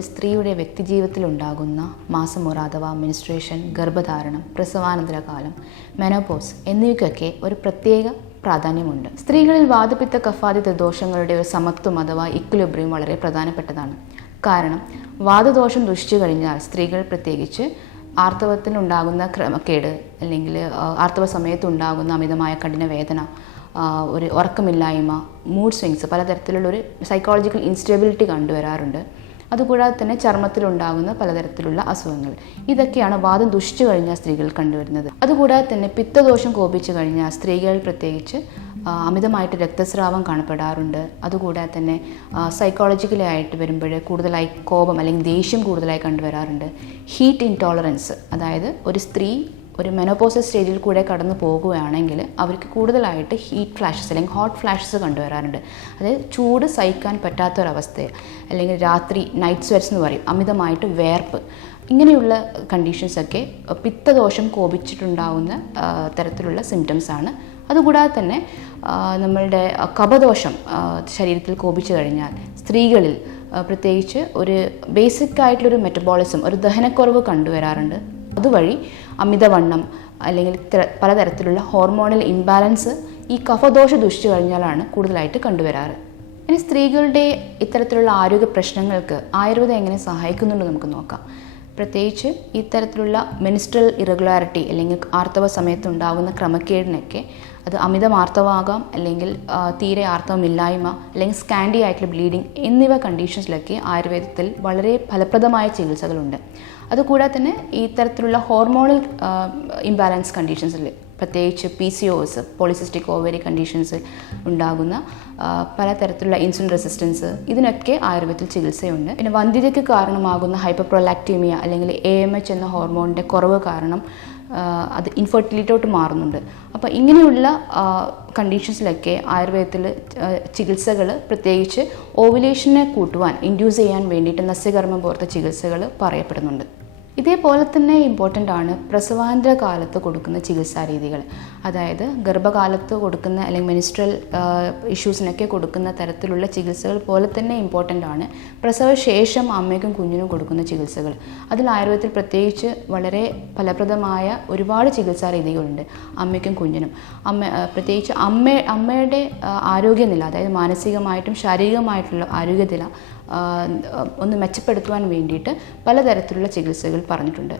ഒരു സ്ത്രീയുടെ വ്യക്തിജീവിതത്തിൽ ഉണ്ടാകുന്ന മാസമുറ അഥവാ മെൻസ്ട്രേഷൻ, ഗർഭധാരണം, പ്രസവാനന്തര കാലം, മെനോപോസ് എന്നിവയ്ക്കൊക്കെ ഒരു പ്രത്യേക പ്രാധാന്യമുണ്ട്. സ്ത്രീകളിൽ വാതപിത്ത കഫാദിത്ത ദോഷങ്ങളുടെ ഒരു സമത്വം അഥവാ ഇക്വിലിബ്രിയം വളരെ പ്രധാനപ്പെട്ടതാണ്. കാരണം വാതദോഷം ദുഷിച്ചു കഴിഞ്ഞാൽ സ്ത്രീകൾ പ്രത്യേകിച്ച് ആർത്തവത്തിനുണ്ടാകുന്ന ക്രമക്കേട് അല്ലെങ്കിൽ ആർത്തവ സമയത്തുണ്ടാകുന്ന അമിതമായ കഠിനവേദന, ഒരു ഉറക്കമില്ലായ്മ, മൂഡ് സ്വിങ്സ്, പലതരത്തിലുള്ളൊരു സൈക്കോളജിക്കൽ ഇൻസ്റ്റെബിലിറ്റി കണ്ടുവരാറുണ്ട്. അതുകൂടാതെ തന്നെ ചർമ്മത്തിലുണ്ടാകുന്ന പലതരത്തിലുള്ള അസുഖങ്ങൾ, ഇതൊക്കെയാണ് വാദം ദുഷിച്ചു കഴിഞ്ഞാൽ സ്ത്രീകൾ കണ്ടുവരുന്നത്. അതുകൂടാതെ തന്നെ പിത്തദോഷം കോപിച്ചു കഴിഞ്ഞാൽ സ്ത്രീകൾ പ്രത്യേകിച്ച് അമിതമായിട്ട് രക്തസ്രാവം കാണപ്പെടാറുണ്ട്. അതുകൂടാതെ തന്നെ സൈക്കോളജിക്കലി ആയിട്ട് വരുമ്പോൾ കൂടുതലായി കോപം അല്ലെങ്കിൽ ദേഷ്യം കൂടുതലായി കണ്ടുവരാറുണ്ട്. ഹീറ്റ് ഇൻടോളറൻസ്, അതായത് ഒരു സ്ത്രീ ഒരു മെനോപോസസ് സ്റ്റേജിൽ കൂടെ കടന്നു പോകുകയാണെങ്കിൽ അവർക്ക് കൂടുതലായിട്ട് ഹീറ്റ് ഫ്ലാഷസ് അല്ലെങ്കിൽ ഹോട്ട് ഫ്ലാഷസ് കണ്ടുവരാറുണ്ട്. അതായത് ചൂട് സഹിക്കാൻ പറ്റാത്തൊരവസ്ഥ, അല്ലെങ്കിൽ രാത്രി നൈറ്റ് സ്വെറ്റ്സ് എന്ന് പറയും, അമിതമായിട്ട് വേർപ്പ്, ഇങ്ങനെയുള്ള കണ്ടീഷൻസൊക്കെ പിത്തദോഷം കോപിച്ചിട്ടുണ്ടാവുന്ന തരത്തിലുള്ള സിംറ്റംസ് ആണ്. അതുകൂടാതെ തന്നെ നമ്മളുടെ കഫദോഷം ശരീരത്തിൽ കോപിച്ചു കഴിഞ്ഞാൽ സ്ത്രീകളിൽ പ്രത്യേകിച്ച് ഒരു ബേസിക് ആയിട്ടുള്ളൊരു മെറ്റബോളിസം, ഒരു ദഹനക്കുറവ് കണ്ടുവരാറുണ്ട്. അതുവഴി അമിതവണ്ണം അല്ലെങ്കിൽ പലതരത്തിലുള്ള ഹോർമോണൽ ഇംബാലൻസ് ഈ കഫദോഷം ദുഷിച്ചു കഴിഞ്ഞാലാണ് കൂടുതലായിട്ട് കണ്ടുവരാറ്. ഇനി സ്ത്രീകളുടെ ഇത്തരത്തിലുള്ള ആരോഗ്യ പ്രശ്നങ്ങൾക്ക് ആയുർവേദം എങ്ങനെ സഹായിക്കുന്നുണ്ട് നമുക്ക് നോക്കാം. പ്രത്യേകിച്ച് ഇത്തരത്തിലുള്ള മെൻസ്ട്രൽ ഇറഗുലാരിറ്റി അല്ലെങ്കിൽ ആർത്തവ സമയത്തുണ്ടാകുന്ന ക്രമക്കേടിനൊക്കെ, അത് അമിതം ആർത്തവമാകാം, അല്ലെങ്കിൽ തീരെ ആർത്തവമില്ലായ്മ, അല്ലെങ്കിൽ സ്കാൻഡി ആയിട്ടുള്ള ബ്ലീഡിങ് എന്നിവ കണ്ടീഷൻസിലൊക്കെ ആയുർവേദത്തിൽ വളരെ ഫലപ്രദമായ ചികിത്സകളുണ്ട്. അതുകൂടാതെ തന്നെ ഈ തരത്തിലുള്ള ഹോർമോണൽ ഇംബാലൻസ് കണ്ടീഷൻസിൽ, പ്രത്യേകിച്ച് PCOS, പോളിസിസ്റ്റിക് ഓവറി കണ്ടീഷൻസ് ഉണ്ടാകുന്ന പലതരത്തിലുള്ള ഇൻസുലിൻ റെസിസ്റ്റൻസ്, ഇതിനൊക്കെ ആയുർവേദത്തിൽ ചികിത്സയുണ്ട്. പിന്നെ വന്ധ്യതയ്ക്ക് കാരണമാകുന്ന ഹൈപ്പർപ്രൊലാക്ടീമിയ അല്ലെങ്കിൽ AMH എന്ന ഹോർമോണിൻ്റെ കുറവ് കാരണം അത് ഇൻഫെർട്ടിലിറ്റിയോട്ട് മാറുന്നുണ്ട്. അപ്പോൾ ഇങ്ങനെയുള്ള കണ്ടീഷൻസിലൊക്കെ ആയുർവേദത്തിൽ ചികിത്സകൾ, പ്രത്യേകിച്ച് ഓവുലേഷനെ കൂട്ടുവാൻ, ഇൻഡ്യൂസ് ചെയ്യാൻ വേണ്ടിയിട്ട് നസ്യകർമ്മം പോലത്തെ ചികിത്സകൾ പറയപ്പെടുന്നുണ്ട്. ഇതേപോലെ തന്നെ ഇമ്പോർട്ടൻ്റ് ആണ് പ്രസവാനന്തര കാലത്ത് കൊടുക്കുന്ന ചികിത്സാ രീതികൾ. അതായത് ഗർഭകാലത്ത് കൊടുക്കുന്ന അല്ലെങ്കിൽ മെൻസ്ട്രൽ ഇഷ്യൂസിനൊക്കെ കൊടുക്കുന്ന തരത്തിലുള്ള ചികിത്സകൾ പോലെ തന്നെ ഇമ്പോർട്ടൻ്റ് ആണ് പ്രസവശേഷം അമ്മയ്ക്കും കുഞ്ഞിനും കൊടുക്കുന്ന ചികിത്സകൾ. അതിൽ ആയുർവേദത്തിൽ പ്രത്യേകിച്ച് വളരെ ഫലപ്രദമായ ഒരുപാട് ചികിത്സാ രീതികളുണ്ട് അമ്മയ്ക്കും കുഞ്ഞിനും. പ്രത്യേകിച്ച് അമ്മയുടെ ആരോഗ്യനില, അതായത് മാനസികമായിട്ടും ശാരീരികമായിട്ടുള്ള ആരോഗ്യനില ഒന്ന് മെച്ചപ്പെടുത്തുവാൻ വേണ്ടിയിട്ട് പലതരത്തിലുള്ള ചികിത്സകൾ പറഞ്ഞിട്ടുണ്ട്.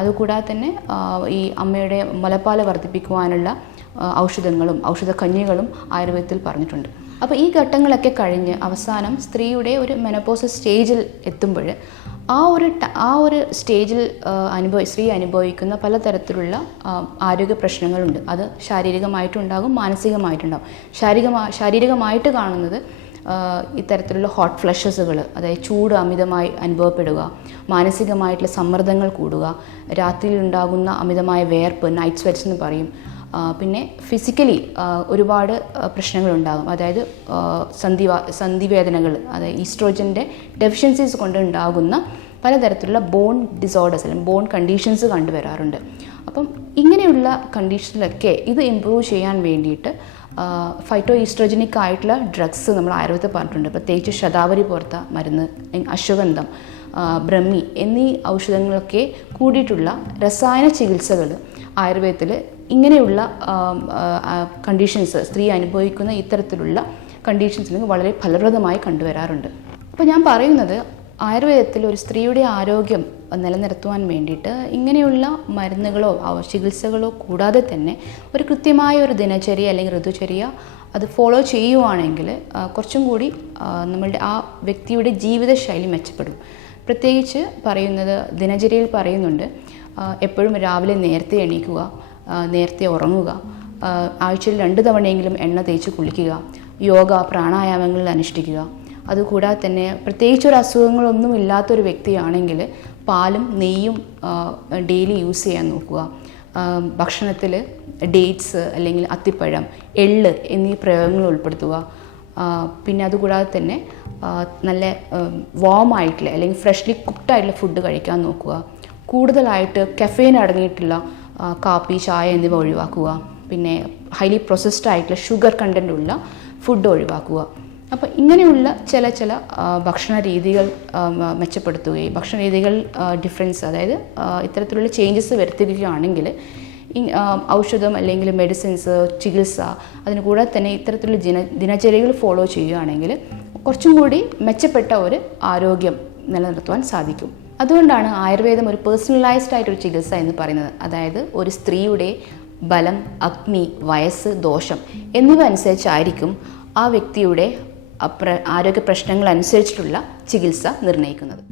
അതുകൂടാതെ തന്നെ ഈ അമ്മയുടെ മുലപ്പാൽ വർദ്ധിപ്പിക്കുവാനുള്ള ഔഷധങ്ങളും ഔഷധക്കഞ്ഞികളും ആയുർവേദത്തിൽ പറഞ്ഞിട്ടുണ്ട്. അപ്പോൾ ഈ ഘട്ടങ്ങളൊക്കെ കഴിഞ്ഞ് അവസാനം സ്ത്രീയുടെ ഒരു മെനോപോസസ് സ്റ്റേജിൽ എത്തുമ്പോൾ ആ ഒരു സ്റ്റേജിൽ സ്ത്രീ അനുഭവിക്കുന്ന പലതരത്തിലുള്ള ആരോഗ്യ പ്രശ്നങ്ങളുണ്ട്. അത് ശാരീരികമായിട്ടുണ്ടാകും, മാനസികമായിട്ടുണ്ടാകും. ശാരീരികമായിട്ട് കാണുന്നത് ഇത്തരത്തിലുള്ള ഹോട്ട് ഫ്ലഷസുകൾ, അതായത് ചൂട് അമിതമായി അനുഭവപ്പെടുക, മാനസികമായിട്ടുള്ള സമ്മർദ്ദങ്ങൾ കൂടുക, രാത്രിയിലുണ്ടാകുന്ന അമിതമായ വേർപ്പ്, നൈറ്റ് സ്വെറ്റ്സ് എന്ന് പറയും. പിന്നെ ഫിസിക്കലി ഒരുപാട് പ്രശ്നങ്ങളുണ്ടാകും. അതായത് സന്ധിവേദനകൾ, അതായത് ഈസ്ട്രോജൻ്റെ ഡെഫിഷ്യൻസീസ് കൊണ്ടുണ്ടാകുന്ന പലതരത്തിലുള്ള ബോൺ ഡിസോർഡേഴ്സ് അല്ലെങ്കിൽ ബോൺ കണ്ടീഷൻസ് കണ്ടുവരാറുണ്ട്. അപ്പം ഇങ്ങനെയുള്ള കണ്ടീഷനിലൊക്കെ ഇത് ഇമ്പ്രൂവ് ചെയ്യാൻ വേണ്ടിയിട്ട് ഫൈറ്റോ ഈസ്ട്രോജനിക് ആയിട്ടുള്ള ഡ്രഗ്സ് നമ്മൾ ആയുർവേദത്തിൽ പറഞ്ഞിട്ടുണ്ട്. പ്രത്യേകിച്ച് ശതാവരി പോലത്തെ മരുന്ന്, അശ്വഗന്ധം, ബ്രഹ്മി എന്നീ ഔഷധങ്ങളൊക്കെ കൂടിയിട്ടുള്ള രസായന ചികിത്സകൾ ആയുർവേദത്തിൽ ഇങ്ങനെയുള്ള കണ്ടീഷൻസ്, സ്ത്രീ അനുഭവിക്കുന്ന ഇത്തരത്തിലുള്ള കണ്ടീഷൻസിന് വളരെ ഫലപ്രദമായി കണ്ടുവരാറുണ്ട്. അപ്പോൾ ഞാൻ പറയുന്നത്, ആയുർവേദത്തിൽ ഒരു സ്ത്രീയുടെ ആരോഗ്യം നിലനിർത്തുവാൻ വേണ്ടിയിട്ട് ഇങ്ങനെയുള്ള മരുന്നുകളോ ചികിത്സകളോ കൂടാതെ തന്നെ ഒരു കൃത്യമായ ഒരു ദിനചര്യ അല്ലെങ്കിൽ ഋതുചര്യ അത് ഫോളോ ചെയ്യുവാണെങ്കിൽ കുറച്ചും കൂടി നമ്മളുടെ ആ വ്യക്തിയുടെ ജീവിതശൈലി മെച്ചപ്പെടും. പ്രത്യേകിച്ച് പറയുന്നത്, ദിനചര്യയിൽ പറയുന്നുണ്ട്, എപ്പോഴും രാവിലെ നേരത്തെ എണീക്കുക, നേരത്തെ ഉറങ്ങുക, ആഴ്ചയിൽ 2 തവണയെങ്കിലും എണ്ണ തേച്ച് കുളിക്കുക, യോഗ പ്രാണായാമങ്ങളിൽ അനുഷ്ഠിക്കുക. അതുകൂടാതെ തന്നെ പ്രത്യേകിച്ച് ഒരു അസുഖങ്ങളൊന്നും ഇല്ലാത്തൊരു വ്യക്തിയാണെങ്കിൽ പാലും നെയ്യും ഡെയിലി യൂസ് ചെയ്യാൻ നോക്കുക. ഭക്ഷണത്തിൽ ഡേറ്റ്സ് അല്ലെങ്കിൽ അത്തിപ്പഴം, എള്ള് എന്നീ പ്രയോഗങ്ങൾ ഉൾപ്പെടുത്തുക. പിന്നെ അതുകൂടാതെ തന്നെ നല്ല വാമായിട്ടുള്ള അല്ലെങ്കിൽ ഫ്രഷ്ലി കുക്ക്ഡായിട്ടുള്ള ഫുഡ് കഴിക്കാൻ നോക്കുക. കൂടുതലായിട്ട് കഫെയിൻ അടങ്ങിയിട്ടുള്ള കാപ്പി, ചായ എന്നിവ ഒഴിവാക്കുക. പിന്നെ ഹൈലി പ്രോസസ്ഡ് ആയിട്ടുള്ള ഷുഗർ കണ്ടൻ്റ് ഉള്ള ഫുഡ് ഒഴിവാക്കുക. അപ്പോൾ ഇങ്ങനെയുള്ള ചില ഭക്ഷണ രീതികൾ മെച്ചപ്പെടുത്തുകയും ഭക്ഷണ രീതികൾ ഡിഫറൻസ്, അതായത് ഇത്തരത്തിലുള്ള ചേഞ്ചസ് വരുത്തുകയാണെങ്കിൽ ഔഷധം അല്ലെങ്കിൽ മെഡിസിൻസ്, ചികിത്സ, അതിന് കൂടെ തന്നെ ഇത്തരത്തിലുള്ള ദിനചര്യകൾ ഫോളോ ചെയ്യുകയാണെങ്കിൽ കുറച്ചും കൂടി മെച്ചപ്പെട്ട ഒരു ആരോഗ്യം നിലനിർത്തുവാൻ സാധിക്കും. അതുകൊണ്ടാണ് ആയുർവേദം ഒരു പേഴ്സണലൈസ്ഡ് ആയിട്ടൊരു ചികിത്സ എന്ന് പറയുന്നത്. അതായത് ഒരു സ്ത്രീയുടെ ബലം, അഗ്നി, വയസ്സ്, ദോഷം എന്നിവ അനുസരിച്ചായിരിക്കും ആ വ്യക്തിയുടെ ആരോഗ്യ പ്രശ്നങ്ങൾ അനുസരിച്ചിട്ടുള്ള ചികിത്സ നിർണ്ണയിക്കുന്നത്.